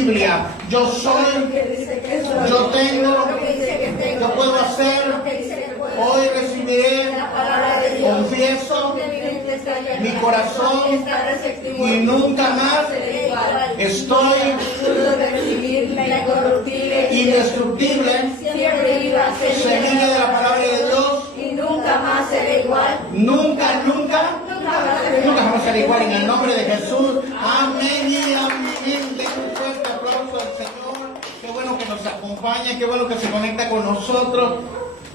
Biblia. Yo soy, yo tengo, yo puedo hacer. Hoy recibiré, confieso, mi corazón y nunca más estoy indestructible, semilla de la palabra de Dios. Y nunca más seré igual. Nunca jamás será igual en el nombre de Jesús. Amén y amén. Den un fuerte aplauso al Señor. Qué bueno que nos acompaña, qué bueno que se conecta con nosotros.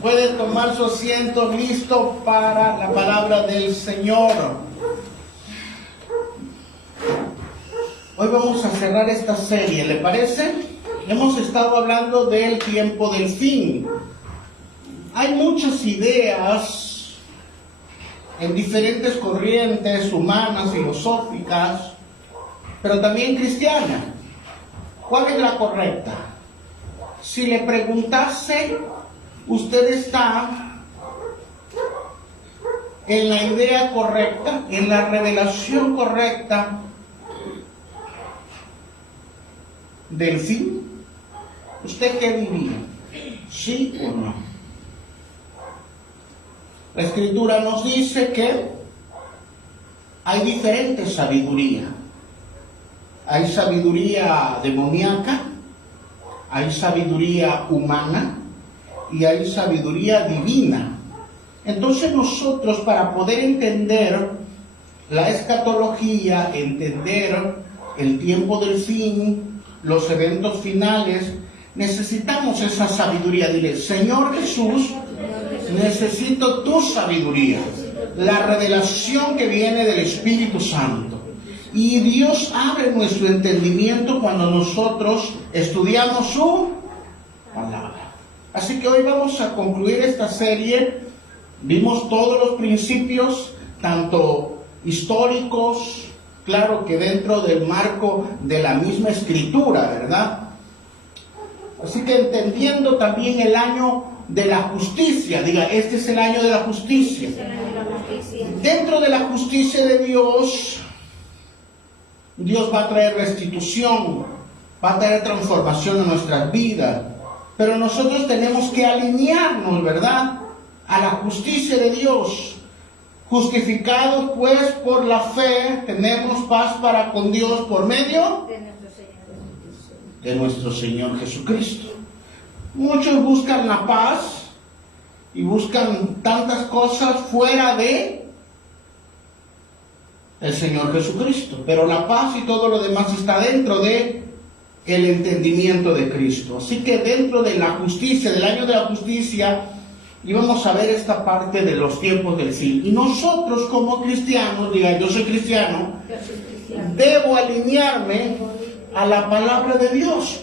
Pueden tomar su asiento, listo para la palabra del Señor. Hoy vamos a cerrar esta serie, ¿le parece? Hemos estado hablando del tiempo del fin. Hay muchas ideas en diferentes corrientes humanas, filosóficas, pero también cristianas. ¿Cuál es la correcta? Si le preguntase, ¿usted está en la idea correcta, en la revelación correcta del fin? ¿Usted qué diría? ¿Sí o no? La Escritura nos dice que hay diferentes sabiduría. Hay sabiduría demoníaca, hay sabiduría humana y hay sabiduría divina. Entonces nosotros, para poder entender la escatología, entender el tiempo del fin, los eventos finales, necesitamos esa sabiduría. Dile: Señor Jesús, necesito tu sabiduría, la revelación que viene del Espíritu Santo. Y Dios abre nuestro entendimiento cuando nosotros estudiamos su palabra. Así que hoy vamos a concluir esta serie. Vimos todos los principios, tanto históricos, claro que dentro del marco de la misma Escritura, ¿verdad? Así que entendiendo también el año de la justicia, diga: este es el año de la justicia. Dentro de la justicia de Dios, Dios va a traer restitución, va a traer transformación en nuestras vidas, pero nosotros tenemos que alinearnos, ¿verdad?, a la justicia de Dios. Justificados pues por la fe, tenemos paz para con Dios por medio de nuestro Señor Jesucristo. Muchos buscan la paz y buscan tantas cosas fuera de el Señor Jesucristo, pero la paz y todo lo demás está dentro de el entendimiento de Cristo. Así que dentro de la justicia, del año de la justicia, íbamos a ver esta parte de los tiempos del fin. Y nosotros como cristianos, diga: yo soy cristiano, debo alinearme a la palabra de Dios.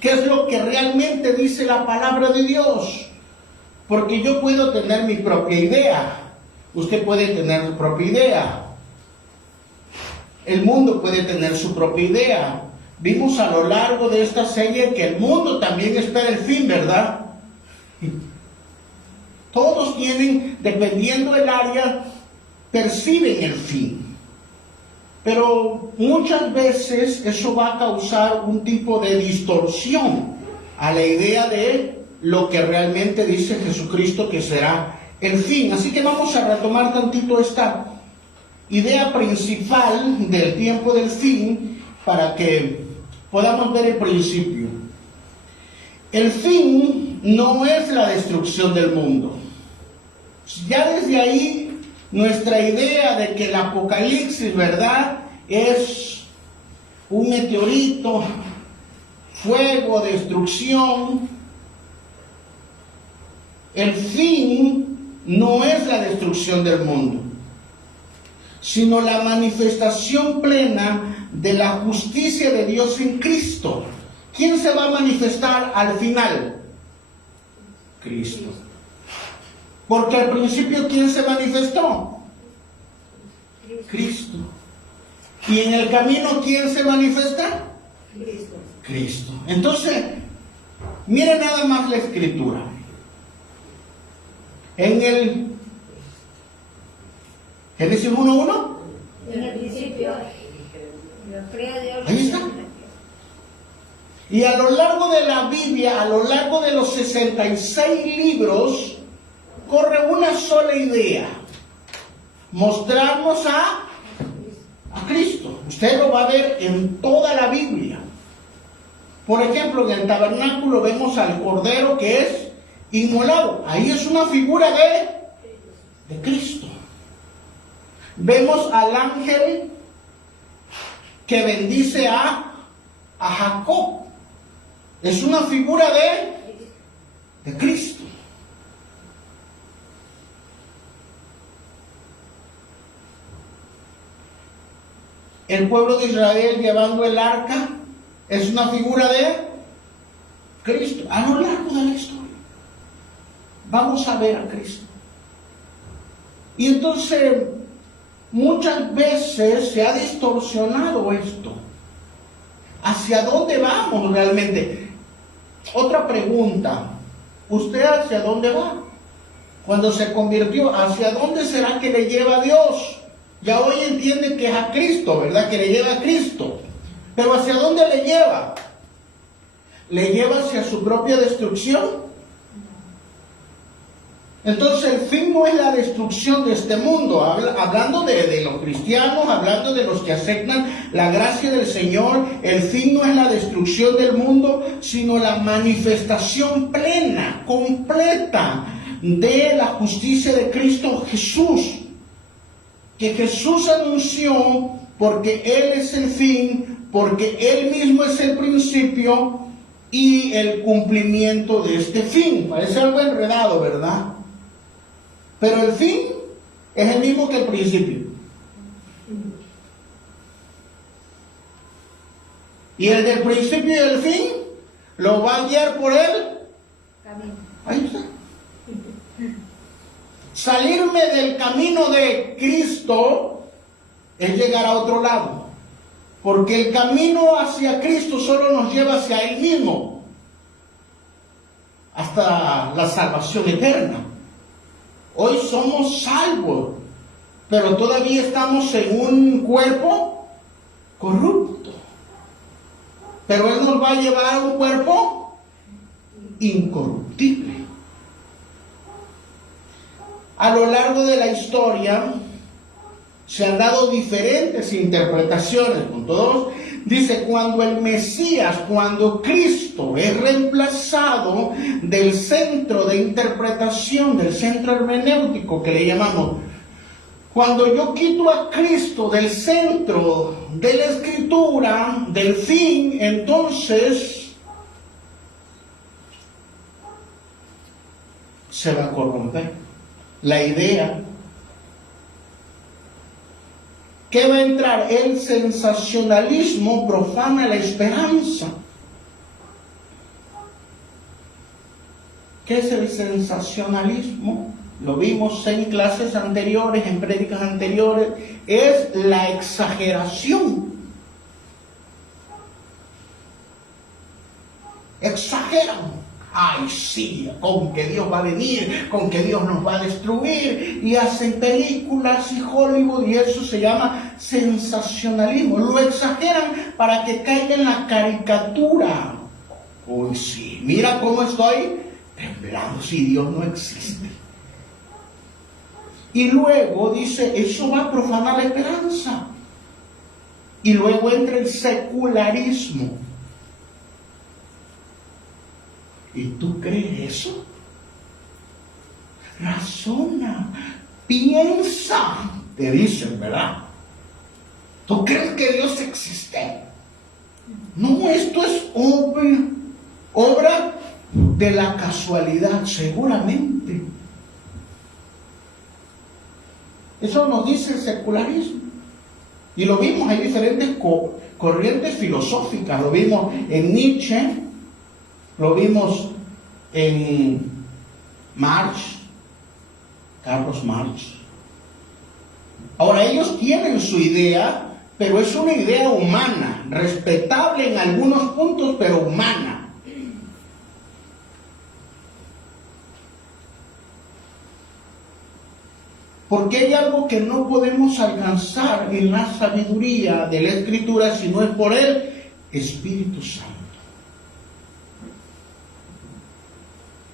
¿Qué es lo que realmente dice la palabra de Dios? Porque yo puedo tener mi propia idea, usted puede tener su propia idea, el mundo puede tener su propia idea. Vimos a lo largo de esta serie que el mundo también espera el fin, ¿verdad? Todos tienen, dependiendo del área, perciben el fin. Pero muchas veces eso va a causar un tipo de distorsión a la idea de lo que realmente dice Jesucristo que será el fin. Así que vamos a retomar tantito esta idea principal del tiempo del fin para que podamos ver el principio. El fin no es la destrucción del mundo. Ya desde ahí nuestra idea de que el Apocalipsis, ¿verdad?, es un meteorito, fuego, destrucción. El fin no es la destrucción del mundo, sino la manifestación plena de la justicia de Dios en Cristo. ¿Quién se va a manifestar al final? Cristo. Porque al principio, ¿quién se manifestó? Cristo. ¿Y en el camino quién se manifiesta? Cristo. Cristo. Entonces, mire nada más la Escritura. En el Génesis 1:1. En el principio, Ahí está. Y a lo largo de la Biblia, a lo largo de los 66 libros, corre una sola idea: mostrarnos a Cristo. Usted lo va a ver en toda la Biblia. Por ejemplo, en el tabernáculo vemos al Cordero que es inmolado. Ahí es una figura de Cristo. Vemos al ángel que bendice a Jacob. Es una figura de Cristo. El pueblo de Israel llevando el arca es una figura de Cristo. A lo largo de la historia vamos a ver a Cristo. Y entonces muchas veces se ha distorsionado esto. ¿Hacia dónde vamos realmente? Otra pregunta: ¿usted hacia dónde va? Cuando se convirtió, ¿hacia dónde será que le lleva a Dios? Ya hoy entiende que es a Cristo, ¿verdad? Que le lleva a Cristo. Pero ¿hacia dónde le lleva? ¿Le lleva hacia su propia destrucción? Entonces el fin no es la destrucción de este mundo. Hablando de los cristianos, hablando de los que aceptan la gracia del Señor, el fin no es la destrucción del mundo, sino la manifestación plena, completa de la justicia de Cristo Jesús. Que Jesús anunció, porque Él es el fin, porque Él mismo es el principio y el cumplimiento de este fin. Parece algo enredado, ¿verdad? Pero el fin es el mismo que el principio. Y el del principio y el fin lo va a guiar por él. Ahí está. Salirme del camino de Cristo es llegar a otro lado. Porque el camino hacia Cristo solo nos lleva hacia Él mismo, hasta la salvación eterna. Hoy somos salvos, pero todavía estamos en un cuerpo corrupto. Pero Él nos va a llevar a un cuerpo incorruptible. A lo largo de la historia se han dado diferentes interpretaciones. Con todos, dice, cuando el Mesías, cuando Cristo es reemplazado del centro de interpretación, del centro hermenéutico que le llamamos, cuando yo quito a Cristo del centro de la Escritura, del fin, entonces se va a corromper la idea. ¿Qué va a entrar? El sensacionalismo profana la esperanza. ¿Qué es el sensacionalismo? Lo vimos en clases anteriores, en prédicas anteriores. Es la exageración. Exageran. Ay, sí, con que Dios va a venir, con que Dios nos va a destruir, y hacen películas y Hollywood, y eso se llama sensacionalismo. Lo exageran para que caiga en la caricatura. Uy, sí, mira cómo estoy temblando, si Dios no existe. Y luego dice, eso va a profanar la esperanza. Y luego entra el secularismo. ¿Y tú crees eso? Razona, piensa, te dicen, ¿verdad? ¿Tú crees que Dios existe? No, esto es obra de la casualidad, seguramente. Eso nos dice el secularismo. Y lo vimos, hay diferentes corrientes filosóficas. Lo vimos en Nietzsche, lo vimos en Marx, Carlos Marx. Ahora, ellos tienen su idea, pero es una idea humana, respetable en algunos puntos, pero humana. Porque hay algo que no podemos alcanzar en la sabiduría de la Escritura si no es por el Espíritu Santo.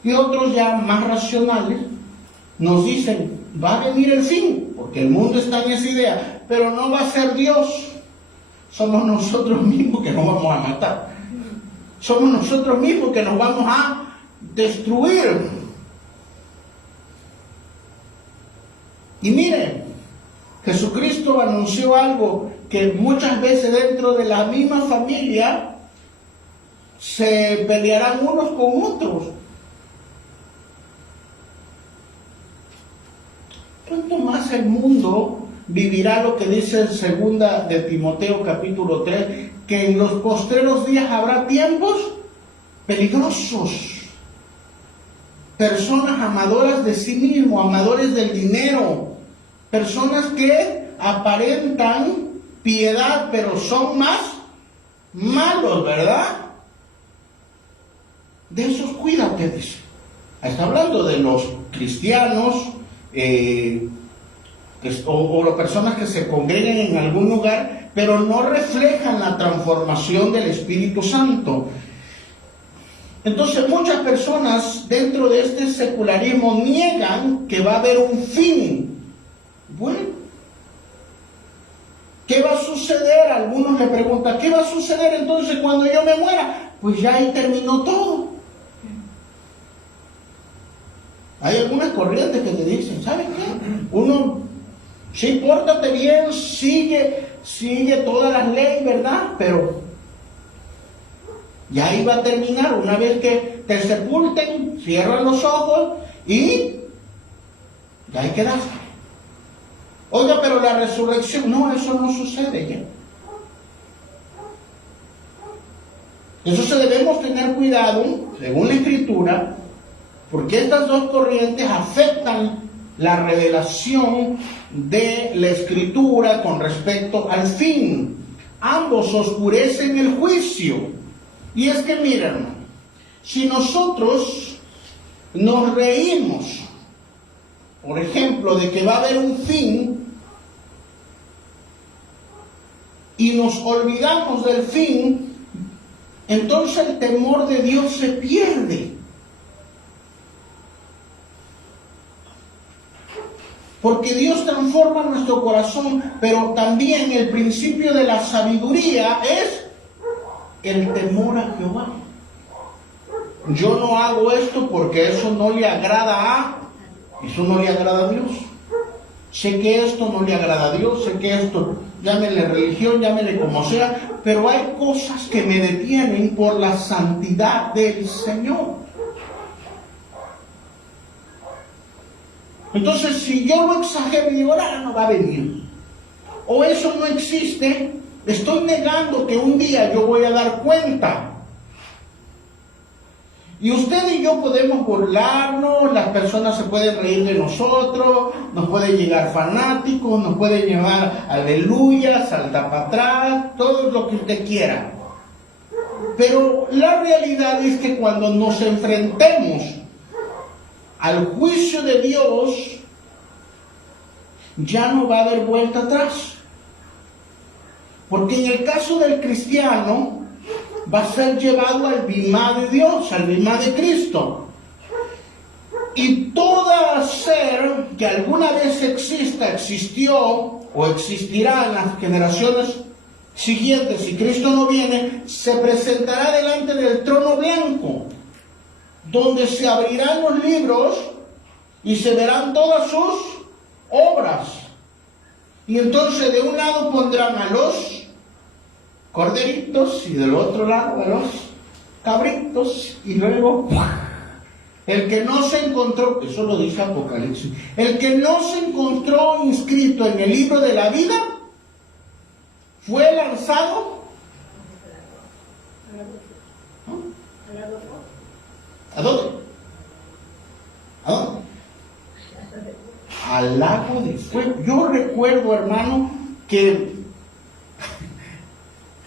Y otros ya más racionales nos dicen, va a venir el fin, porque el mundo está en esa idea, pero no va a ser Dios. Somos nosotros mismos que nos vamos a matar. Somos nosotros mismos que nos vamos a destruir. Y miren, Jesucristo anunció algo que muchas veces dentro de la misma familia se pelearán unos con otros. ¿Cuánto más el mundo vivirá lo que dice en segunda de Timoteo capítulo 3, que en los postreros días habrá tiempos peligrosos? Personas amadoras de sí mismo, amadores del dinero, personas que aparentan piedad, pero son más malos, ¿verdad? De esos cuídate, dice. Está hablando de los cristianos, o las personas que se congregan en algún lugar, pero no reflejan la transformación del Espíritu Santo. Entonces muchas personas dentro de este secularismo niegan que va a haber un fin. Bueno, ¿qué va a suceder? Algunos le preguntan, ¿qué va a suceder entonces cuando yo me muera? Pues ya ahí terminó todo. Hay algunas corrientes que te dicen, ¿saben qué? Uno, sí, pórtate bien, sigue todas las leyes, ¿verdad? Pero ya ahí va a terminar. Una vez que te sepulten, cierran los ojos y ya ahí quedaste. Oiga, pero la resurrección, no, eso no sucede ya. Entonces debemos tener cuidado, según la Escritura, porque estas dos corrientes afectan la revelación de la Escritura con respecto al fin. Ambos oscurecen el juicio. Y es que miren, si nosotros nos reímos, por ejemplo, de que va a haber un fin, y nos olvidamos del fin, entonces el temor de Dios se pierde. Porque Dios transforma nuestro corazón, pero también el principio de la sabiduría es el temor a Jehová. Yo no hago esto porque eso no le agrada a Dios. Sé que esto no le agrada a Dios, sé que esto, llámele religión, llámele como sea, pero hay cosas que me detienen por la santidad del Señor. Entonces, si yo lo exagero y digo, no va a venir, o eso no existe, estoy negando que un día yo voy a dar cuenta. Y usted y yo podemos burlarnos, las personas se pueden reír de nosotros, nos pueden llegar fanáticos, nos pueden llevar aleluya, salta para atrás, todo lo que usted quiera. Pero la realidad es que cuando nos enfrentemos al juicio de Dios, ya no va a haber vuelta atrás. Porque en el caso del cristiano, va a ser llevado al bimá de Dios, al bimá de Cristo. Y todo ser que alguna vez existió o existirá en las generaciones siguientes, si Cristo no viene, se presentará delante del trono blanco, donde se abrirán los libros y se verán todas sus obras. Y entonces de un lado pondrán a los corderitos y del otro lado a los cabritos, y luego el que no se encontró, eso lo dice Apocalipsis, el que no se encontró inscrito en el libro de la vida fue lanzado ¿a dónde? ¿A dónde? Al lago de fuego. Yo recuerdo, hermano, que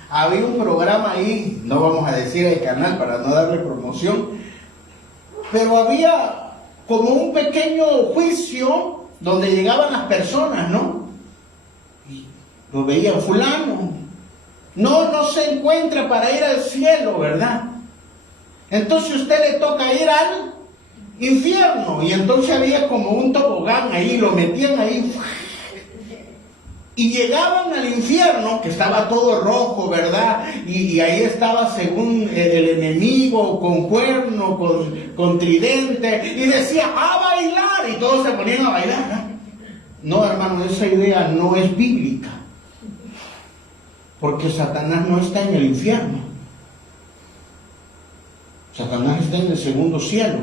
había un programa ahí, no vamos a decir el canal para no darle promoción, pero había como un pequeño juicio donde llegaban las personas, ¿no? Y lo veían, fulano, no se encuentra para ir al cielo, ¿verdad? Entonces usted le toca ir al infierno. Y entonces había como un tobogán ahí, lo metían ahí. Y llegaban al infierno, que estaba todo rojo, ¿verdad? Y ahí estaba según el enemigo, con cuerno, con tridente, y decía, ¡a bailar! Y todos se ponían a bailar. No, hermano, esa idea no es bíblica. Porque Satanás no está en el infierno. Satanás está en el segundo cielo.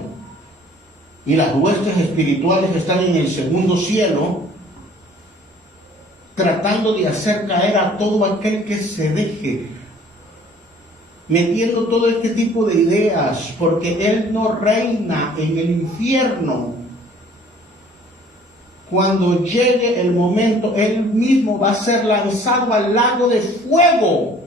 Y las huestes espirituales están en el segundo cielo, tratando de hacer caer a todo aquel que se deje, metiendo todo este tipo de ideas, porque Él no reina en el infierno. Cuando llegue el momento, Él mismo va a ser lanzado al lago de fuego.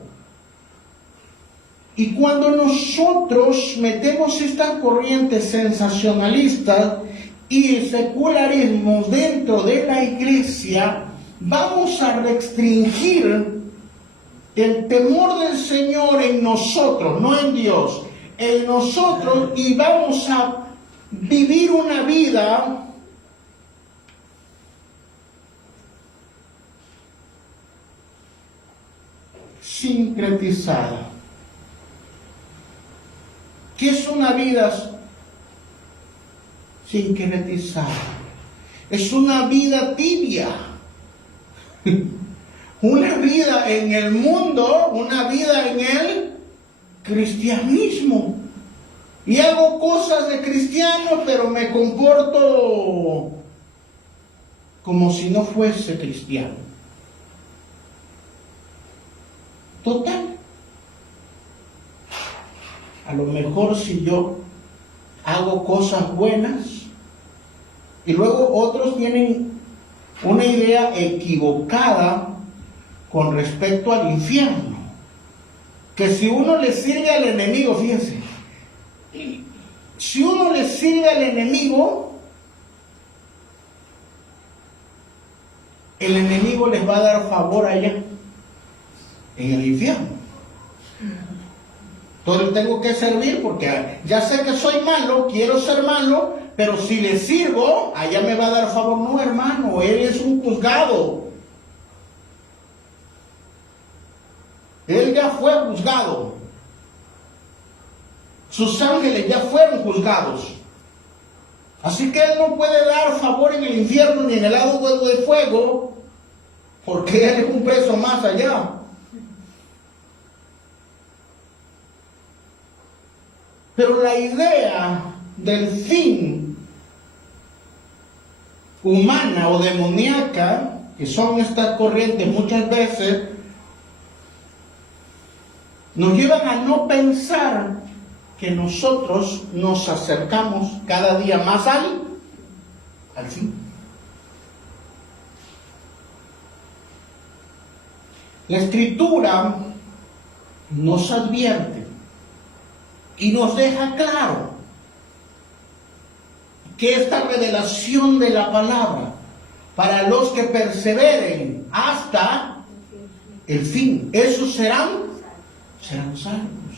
Y cuando nosotros metemos estas corrientes sensacionalistas y secularismos dentro de la iglesia, vamos a restringir el temor del Señor en nosotros, no en Dios, en nosotros, y vamos a vivir una vida sincretizada. ¿Qué es una vida sincretizada? Es una vida tibia. Una vida en el mundo, una vida en el cristianismo. Y hago cosas de cristiano, pero me comporto como si no fuese cristiano. Total. A lo mejor si yo hago cosas buenas, y luego otros tienen una idea equivocada con respecto al infierno, que si uno le sirve al enemigo, fíjense, si uno le sirve al enemigo, el enemigo les va a dar favor allá en el infierno. Entonces tengo que servir porque ya sé que soy malo, quiero ser malo, pero si le sirvo, allá me va a dar favor. No, hermano, él es un juzgado. Él ya fue juzgado. Sus ángeles ya fueron juzgados. Así que él no puede dar favor en el infierno ni en el lago de fuego, porque él es un preso más allá. Pero la idea del fin humana o demoníaca, que son estas corrientes muchas veces, nos llevan a no pensar que nosotros nos acercamos cada día más al fin. La Escritura nos advierte y nos deja claro que esta revelación de la palabra, para los que perseveren hasta el fin, esos serán salvos.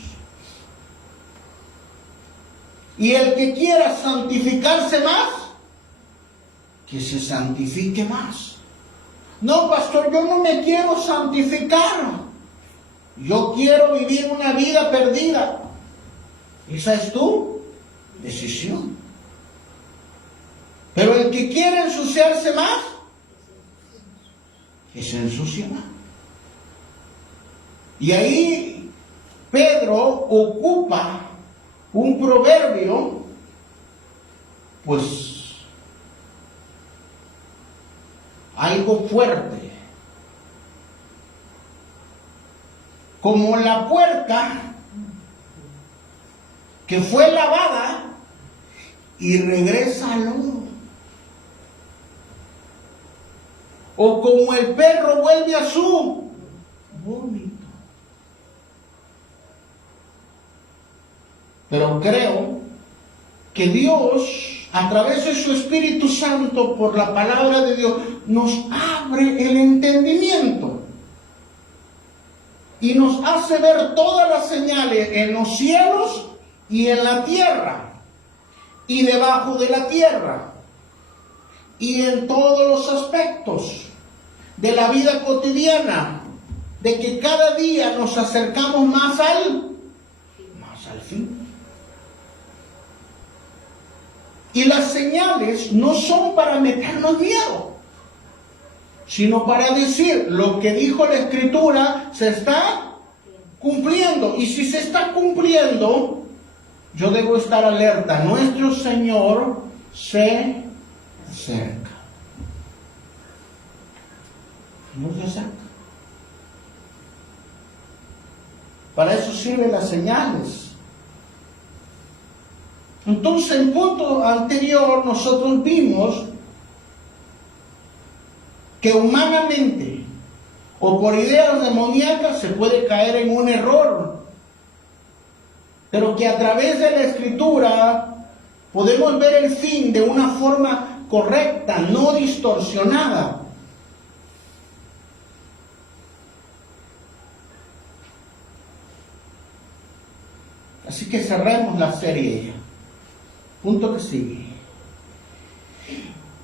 Y el que quiera santificarse más, que se santifique más. No, pastor, yo no me quiero santificar. Yo quiero vivir una vida perdida. Esa es tu decisión. Pero el que quiere ensuciarse más, que se ensucie más. Y ahí Pedro ocupa un proverbio, pues algo fuerte. Como la puerca que fue lavada y regresa al lodo. O como el perro vuelve a su vómito. Pero creo que Dios, a través de su Espíritu Santo, por la palabra de Dios, nos abre el entendimiento y nos hace ver todas las señales en los cielos y en la tierra, y debajo de la tierra. Y en todos los aspectos de la vida cotidiana, de que cada día nos acercamos más al fin. Y las señales no son para meternos miedo, sino para decir, lo que dijo la Escritura se está cumpliendo. Y si se está cumpliendo, yo debo estar alerta. Nuestro Señor se acerca. No se acerca. Para eso sirven las señales. Entonces, en el punto anterior, nosotros vimos que humanamente o por ideas demoníacas se puede caer en un error, pero que a través de la Escritura podemos ver el fin de una forma correcta, no distorsionada. Así que cerremos la serie. Punto que sigue.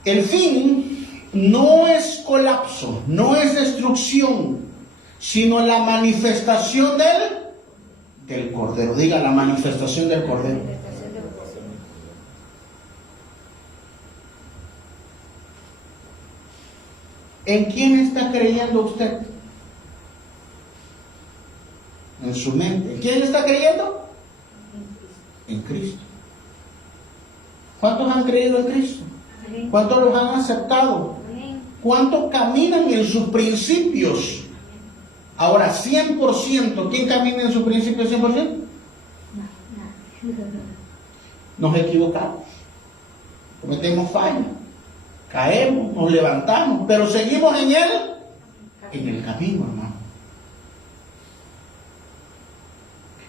El fin no es colapso, no es destrucción, sino la manifestación del Cordero. Diga, la manifestación del Cordero. ¿En quién está creyendo usted? En su mente. ¿En quién está creyendo? En Cristo. ¿Cuántos han creído en Cristo? ¿Cuántos los han aceptado? ¿Cuántos caminan en sus principios? Ahora, 100%. ¿Quién camina en sus principios 100%? Nos equivocamos. Cometemos fallas. Caemos, nos levantamos, pero seguimos en el camino, hermano.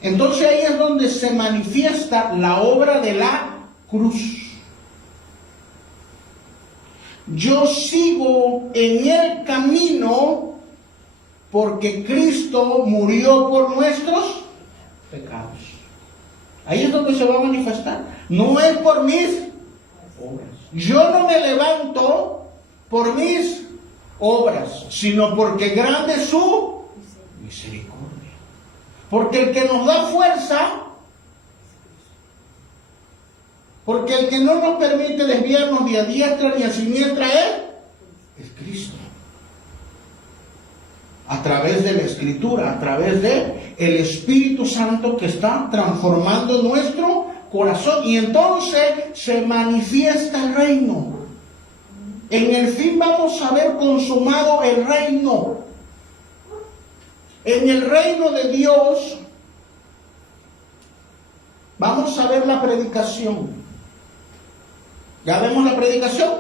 Entonces ahí es donde se manifiesta la obra de la cruz. Yo sigo en el camino porque Cristo murió por nuestros pecados. Ahí es donde se va a manifestar. No es por mis obras. Yo no me levanto por mis obras, sino porque grande es su misericordia. Porque el que nos da fuerza, porque el que no nos permite desviarnos ni a diestra ni a siniestra es Cristo. A través de la Escritura, a través de el Espíritu Santo que está transformando nuestro corazón. Y entonces se manifiesta el reino. En el fin vamos a ver consumado el reino. En el reino de Dios vamos a ver la predicación. ¿Ya vemos la predicación?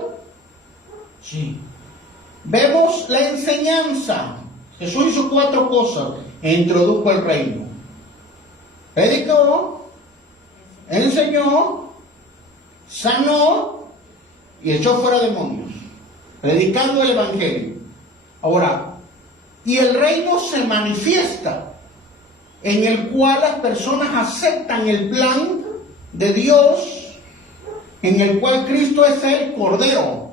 Sí. Vemos la enseñanza. Jesús hizo 4 cosas e introdujo el reino. Predicó, enseñó, sanó y echó fuera demonios. Predicando el Evangelio. Ahora, y el reino se manifiesta, en el cual las personas aceptan el plan de Dios, en el cual Cristo es el Cordero,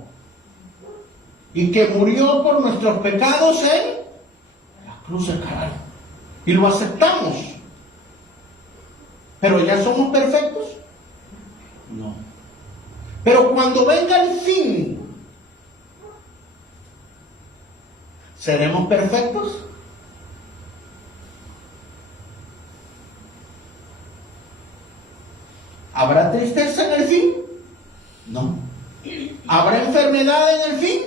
y que murió por nuestros pecados en la cruz del Calvario. Y lo aceptamos. ¿Pero ya somos perfectos? No. Pero cuando venga el fin, ¿seremos perfectos? ¿Habrá tristeza en el fin? No. ¿Habrá enfermedad en el fin?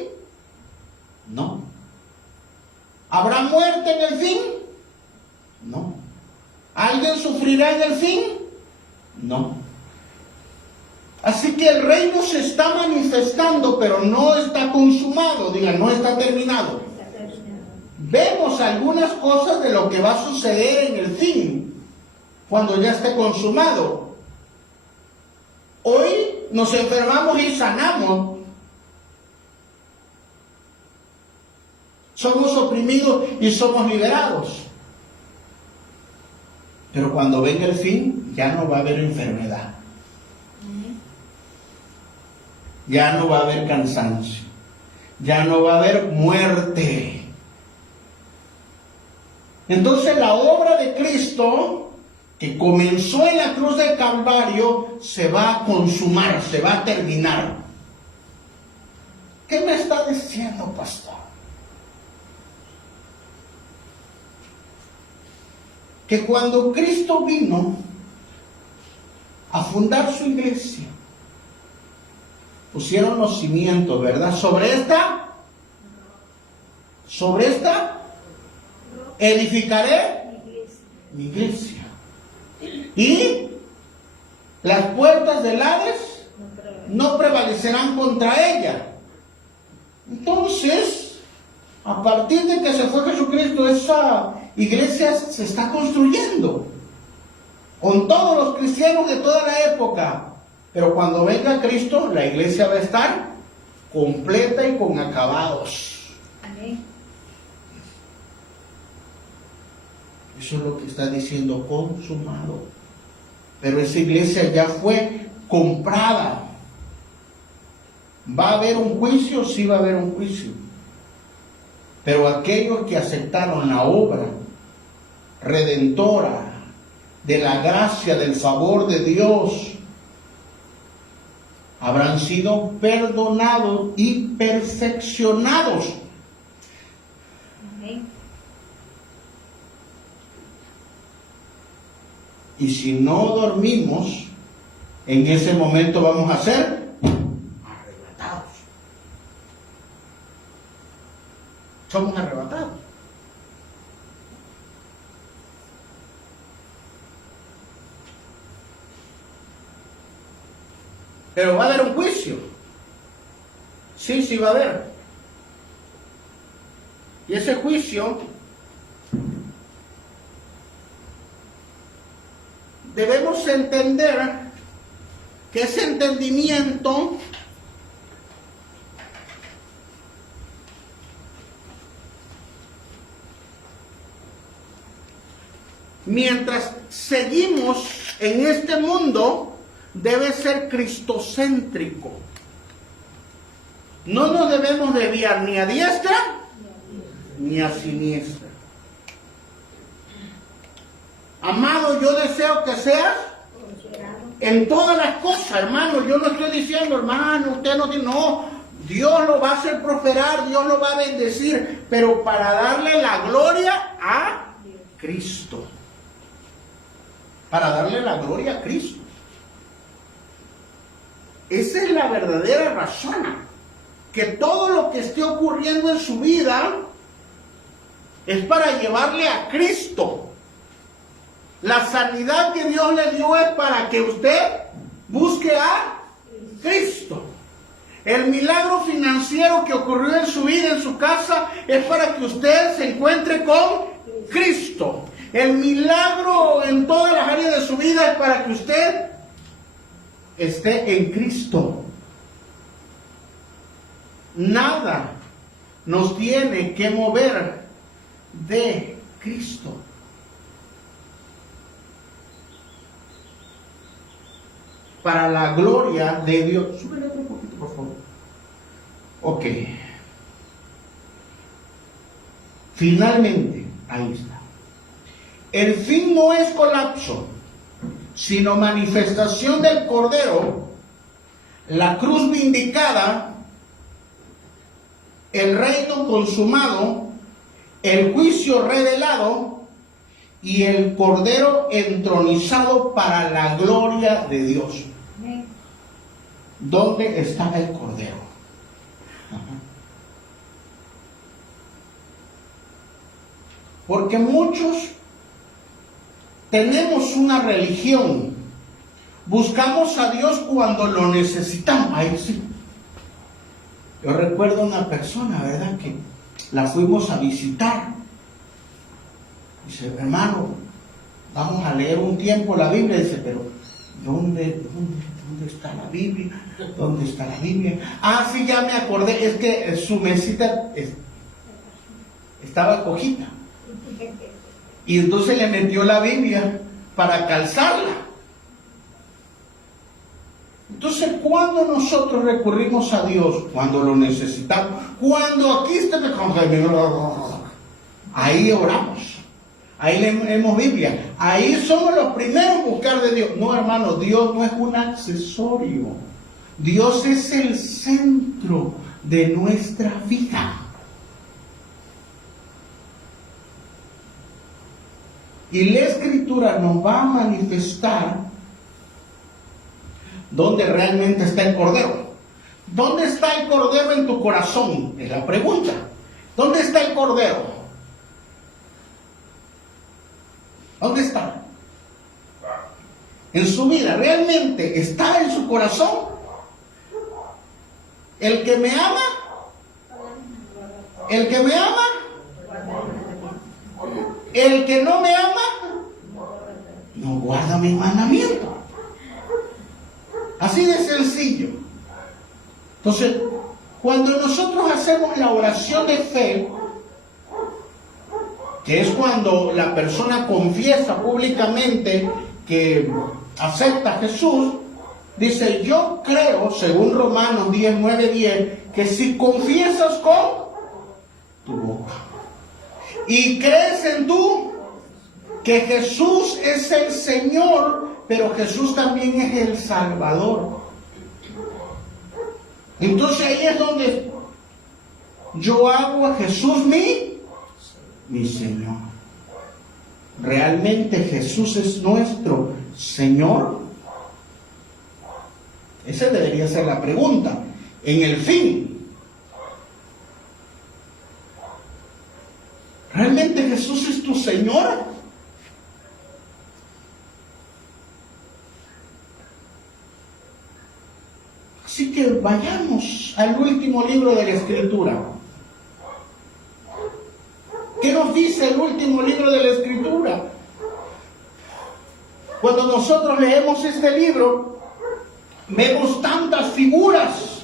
No. ¿Habrá muerte en el fin? No. ¿Alguien sufrirá en el fin? No. Así que el reino se está manifestando, pero no está consumado, diga, no está terminado. Vemos algunas cosas de lo que va a suceder en el fin, cuando ya esté consumado. Hoy nos enfermamos y sanamos. Somos oprimidos y somos liberados. Pero cuando venga el fin, ya no va a haber enfermedad. Ya no va a haber cansancio. Ya no va a haber muerte. Entonces la obra de Cristo, que comenzó en la cruz del Calvario, se va a consumar, se va a terminar. ¿Qué me está diciendo, pastor? Que cuando Cristo vino a fundar su iglesia, pusieron los cimientos, ¿verdad? Sobre esta edificaré mi iglesia. Y las puertas del Hades no prevalecerán contra ella. Entonces, a partir de que se fue Jesucristo, esa iglesia se está construyendo con todos los cristianos de toda la época. Pero cuando venga Cristo, la iglesia va a estar completa y con acabados. Amén. Eso es lo que está diciendo consumado. Pero esa iglesia ya fue comprada. ¿Va a haber un juicio? Sí va a haber un juicio. Pero aquellos que aceptaron la obra redentora de la gracia, del favor de Dios, habrán sido perdonados y perfeccionados. Amén. Y si no dormimos, en ese momento vamos a ser arrebatados. Somos arrebatados. Pero va a haber un juicio. Sí, sí va a haber. Y ese juicio debemos entender que ese entendimiento mientras seguimos en este mundo debe ser cristocéntrico. No nos debemos desviar ni a diestra ni a siniestra. Amado, yo deseo que seas en todas las cosas, hermano. Yo no estoy diciendo, hermano, usted no tiene, no. Dios lo va a hacer prosperar, Dios lo va a bendecir, pero para darle la gloria a Cristo. Para darle la gloria a Cristo. Esa es la verdadera razón. Que todo lo que esté ocurriendo en su vida es para llevarle a Cristo. La sanidad que Dios le dio es para que usted busque a Cristo. El milagro financiero que ocurrió en su vida, en su casa, es para que usted se encuentre con Cristo. El milagro en todas las áreas de su vida es para que usted esté en Cristo. Nada nos tiene que mover de Cristo. Para la gloria de Dios. Súbele otro poquito, por favor. Ok. Finalmente, ahí está. El fin no es colapso, sino manifestación del Cordero, la cruz vindicada, el reino consumado, el juicio revelado y el Cordero entronizado para la gloria de Dios. Amén. ¿Dónde está el Cordero? Porque muchos tenemos una religión, buscamos a Dios cuando lo necesitamos. Ahí sí. Yo recuerdo una persona, ¿verdad?, que la fuimos a visitar. Dice, hermano, vamos a leer un tiempo la Biblia. Dice, pero ¿dónde está la Biblia? ¿Dónde está la Biblia? Ah, sí, ya me acordé, es que su mesita estaba cojita. Y entonces le metió la Biblia para calzarla. Entonces, ¿cuándo nosotros recurrimos a Dios? Cuando lo necesitamos. Cuando aquí ahí oramos. Ahí leemos Biblia. Ahí somos los primeros en buscar de Dios. No, hermano, Dios no es un accesorio. Dios es el centro de nuestra vida. Y la Escritura nos va a manifestar dónde realmente está el Cordero. ¿Dónde está el Cordero en tu corazón? Es la pregunta. ¿Dónde está el Cordero? ¿Dónde está? En su vida, ¿realmente está en su corazón? El que me ama, el que me ama, el que no me ama, no guarda mis mandamientos. Así de sencillo. Entonces, cuando nosotros hacemos la oración de fe, que es cuando la persona confiesa públicamente que acepta a Jesús, dice, yo creo, según Romanos 10, 9, 10, que si confiesas con tu boca y crees en tú que Jesús es el Señor, pero Jesús también es el Salvador. Entonces ahí es donde yo hago a Jesús mi Señor. ¿Realmente Jesús es nuestro Señor? Esa debería ser la pregunta. En el fin, ¿realmente Jesús es tu Señor? Así que vayamos al último libro de la Escritura. ¿Qué nos dice el último libro de la Escritura? Cuando nosotros leemos este libro, vemos tantas figuras,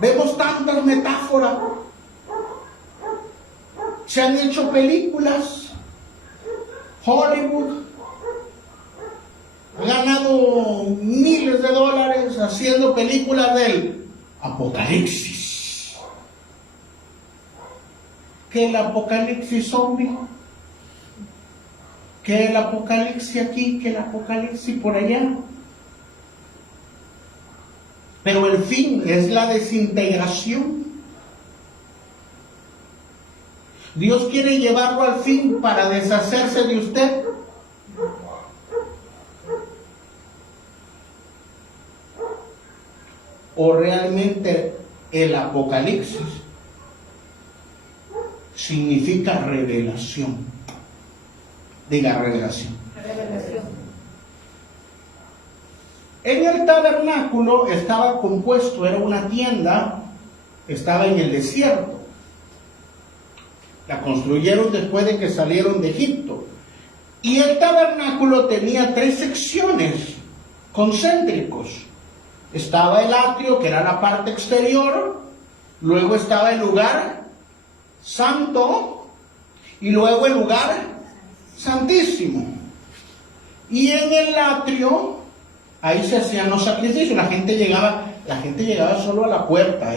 vemos tantas metáforas. Se han hecho películas. Hollywood ha ganado miles de dólares haciendo películas del Apocalipsis. ¿Qué el Apocalipsis zombie? ¿Qué el Apocalipsis aquí? ¿Qué el Apocalipsis por allá? Pero el fin es la desintegración. Dios quiere llevarlo al fin para deshacerse de usted. ¿O realmente el Apocalipsis significa revelación? Diga revelación. Revelación. En el tabernáculo estaba compuesto, era una tienda, estaba en el desierto. La construyeron después de que salieron de Egipto. Y el tabernáculo tenía 3 secciones concéntricos. Estaba el atrio, que era la parte exterior. Luego estaba el lugar santo. Y luego el lugar santísimo. Y en el atrio, ahí se hacían los sacrificios. La gente llegaba solo a la puerta,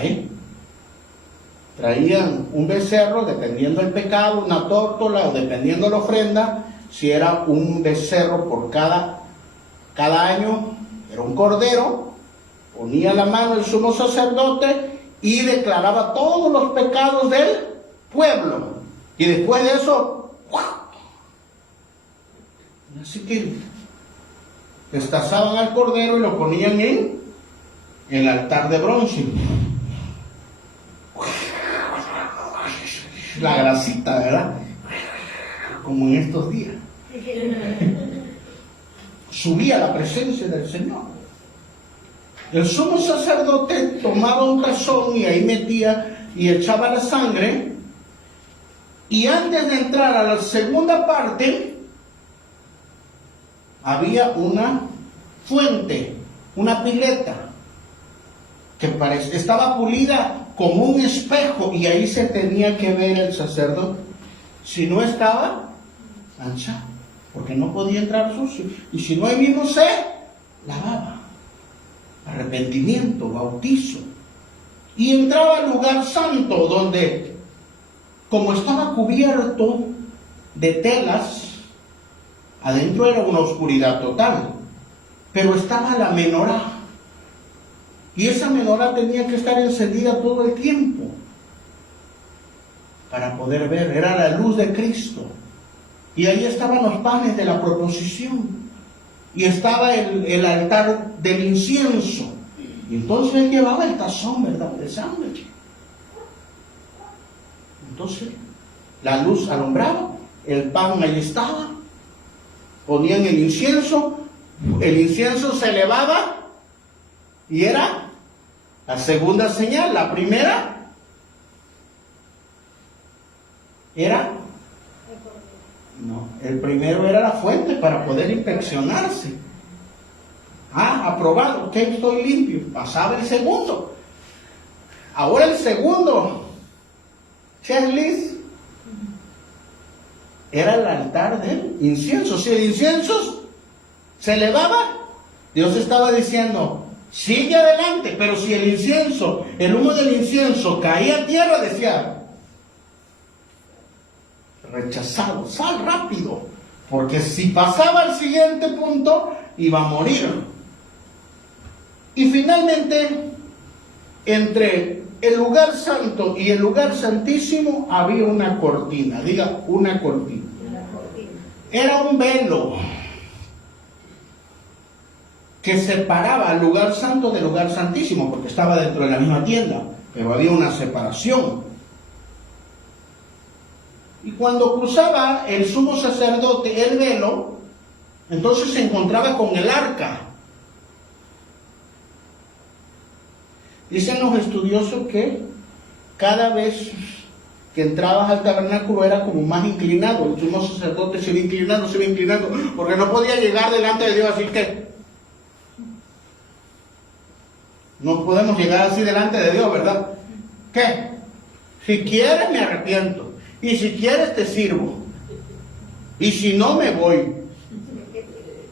Traían un becerro, dependiendo del pecado, una tórtola, o dependiendo la ofrenda. Si era un becerro por cada año, era un cordero. Ponía la mano el sumo sacerdote y declaraba todos los pecados del pueblo. Y después de eso, ¡guau! Así que destazaban al cordero y lo ponían en el altar de bronce. La grasita, ¿verdad? Como en estos días. Subía a la presencia del Señor. El sumo sacerdote tomaba un tazón y ahí metía y echaba la sangre. Y antes de entrar a la segunda parte, había una fuente, una pileta, que estaba pulida como un espejo, y ahí se tenía que ver el sacerdote. Si no estaba, manchado, porque no podía entrar sucio. Y si no, ahí mismo se lavaba. arrepentimiento, bautizo. Y entraba al lugar santo donde, como estaba cubierto de telas, adentro era una oscuridad total, pero estaba la menorá. Y esa menorá tenía que estar encendida todo el tiempo para poder ver. Era la luz de Cristo. Y ahí estaban los panes de la proposición. Y estaba el altar del incienso. Y entonces él llevaba el tazón, ¿verdad?, de sangre. Entonces la luz alumbraba, el pan ahí estaba, ponían el incienso se elevaba y era la segunda señal. La primera era, no, el primero era la fuente para poder inspeccionarse. Aprobado, ok, estoy limpio. Pasaba el segundo. Ahora el segundo checklist era el altar del incienso. Si el incienso se elevaba, Dios estaba diciendo, sigue adelante. Pero si el incienso, el humo del incienso caía a tierra, decía, rechazado, sal rápido, porque si pasaba al siguiente punto, iba a morir. Y finalmente, entre el lugar santo y el lugar santísimo había una cortina. Diga, una cortina. Era un velo que separaba el lugar santo del lugar santísimo, porque estaba dentro de la misma tienda, pero había una separación. Y cuando cruzaba el sumo sacerdote el velo, entonces se encontraba con el arca. Dicen los estudiosos que cada vez que entrabas al tabernáculo era como más inclinado. El sumo sacerdote se iba inclinando, porque no podía llegar delante de Dios. Así que no podemos llegar así delante de Dios, ¿verdad? ¿Qué? Si quieres me arrepiento, y si quieres te sirvo, y si no me voy.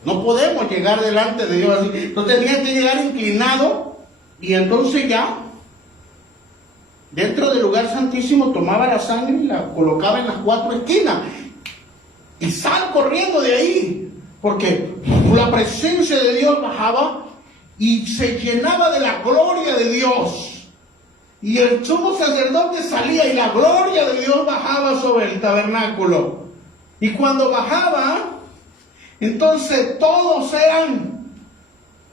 No podemos llegar delante de Dios así. Entonces tenía que llegar inclinado. Y entonces ya, dentro del lugar santísimo, tomaba la sangre y la colocaba en las cuatro esquinas. Y sal corriendo de ahí, porque la presencia de Dios bajaba y se llenaba de la gloria de Dios. Y el sumo sacerdote salía y la gloria de Dios bajaba sobre el tabernáculo. Y cuando bajaba, entonces todos eran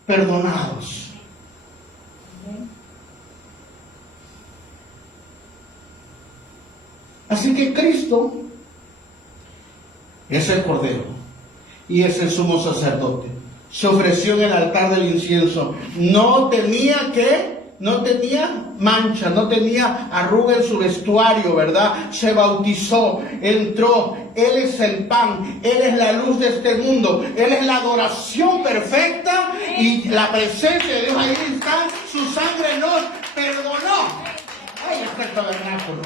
perdonados. Así que Cristo es el Cordero y es el sumo sacerdote. Se ofreció en el altar del incienso. No tenía mancha, no tenía arruga en su vestuario, ¿verdad? Se bautizó, entró. Él es el pan, Él es la luz de este mundo, Él es la adoración perfecta y la presencia de Dios ahí está. Su sangre nos perdonó. Ahí está el tabernáculo.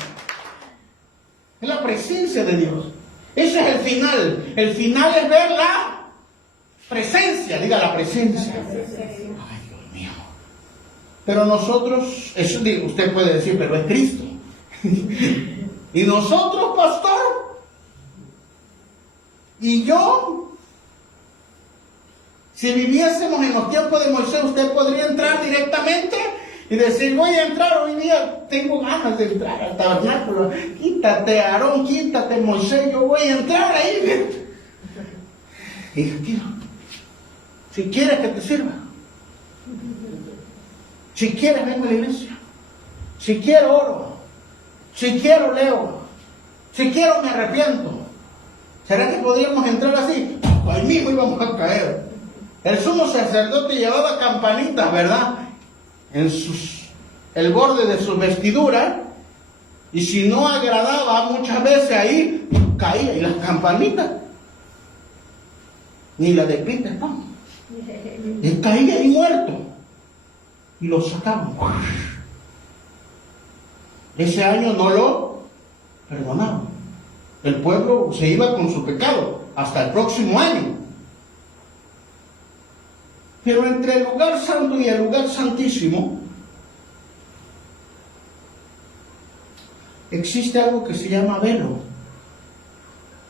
Es la presencia de Dios. Ese es el final. El final es ver la presencia. Diga, la presencia. Ay, Dios mío. Pero nosotros, eso usted puede decir, pero es Cristo. Y nosotros, pastor, y yo, si viviésemos en los tiempos de Moisés, usted podría entrar directamente y decir, voy a entrar hoy día, tengo ganas de entrar al tabernáculo. Quítate, Aarón, quítate, Moisés, yo voy a entrar ahí. Y tío, si quieres que te sirva, si quieres vengo a la iglesia, si quiero oro, si quiero leo, si quiero me arrepiento. ¿Será que podríamos entrar así? Ahí mismo íbamos a caer. El sumo sacerdote llevaba campanitas, ¿verdad?, en el borde de su vestidura, y si no agradaba muchas veces ahí caía, y las campanitas ni la de Peter Pan, él caía ahí muerto y lo sacaban. Ese año no lo perdonaban, el pueblo se iba con su pecado hasta el próximo año. Pero entre el lugar santo y el lugar santísimo existe algo que se llama velo.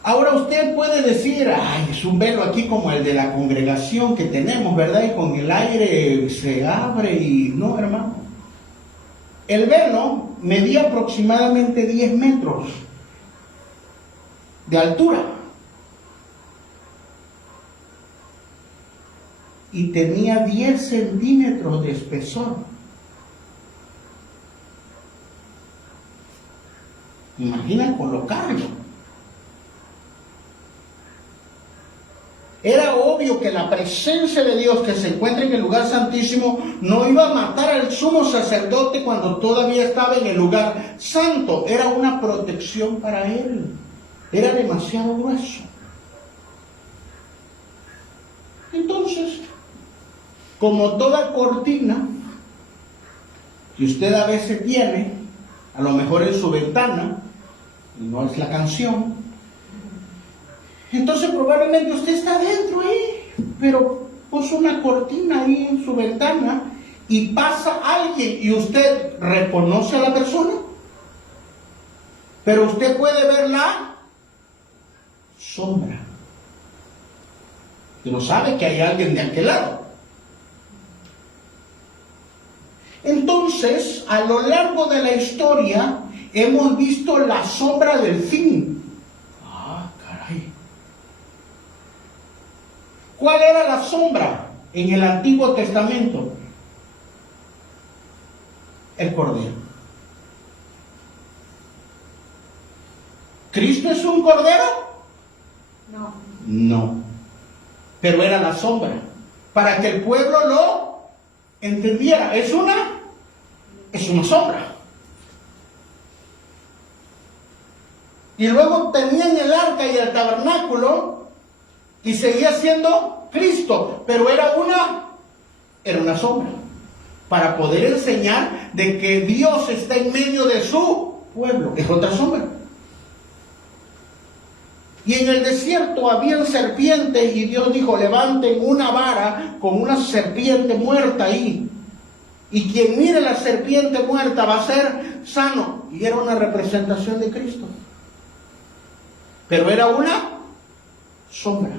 Ahora usted puede decir, ay, es un velo aquí como el de la congregación que tenemos, ¿verdad? Y con el aire se abre y... No, hermano. El velo medía aproximadamente 10 metros de altura. Y tenía 10 centímetros de espesor. Imagina colocarlo. Era obvio que la presencia de Dios que se encuentra en el lugar santísimo no iba a matar al sumo sacerdote cuando todavía estaba en el lugar santo. Era una protección para él. Era demasiado grueso. Entonces, como toda cortina que usted a veces tiene, a lo mejor en su ventana, y no es la canción, entonces probablemente usted está adentro ahí, pero puso una cortina ahí en su ventana y pasa alguien y usted reconoce a la persona, pero usted puede ver la sombra. Y no sabe que hay alguien de aquel lado. Entonces, a lo largo de la historia, hemos visto la sombra del fin. Ah, caray. ¿Cuál era la sombra en el Antiguo Testamento? El Cordero. ¿Cristo es un Cordero? No. No. Pero era la sombra. Para que el pueblo lo entendiera. Es una sombra. Y luego tenían el arca y el tabernáculo y seguía siendo Cristo, pero era una sombra, para poder enseñar de que Dios está en medio de su pueblo. Es otra sombra. Y en el desierto habían serpientes y Dios dijo, levanten una vara con una serpiente muerta ahí. Y quien mire la serpiente muerta va a ser sano. Y era una representación de Cristo. Pero era una sombra.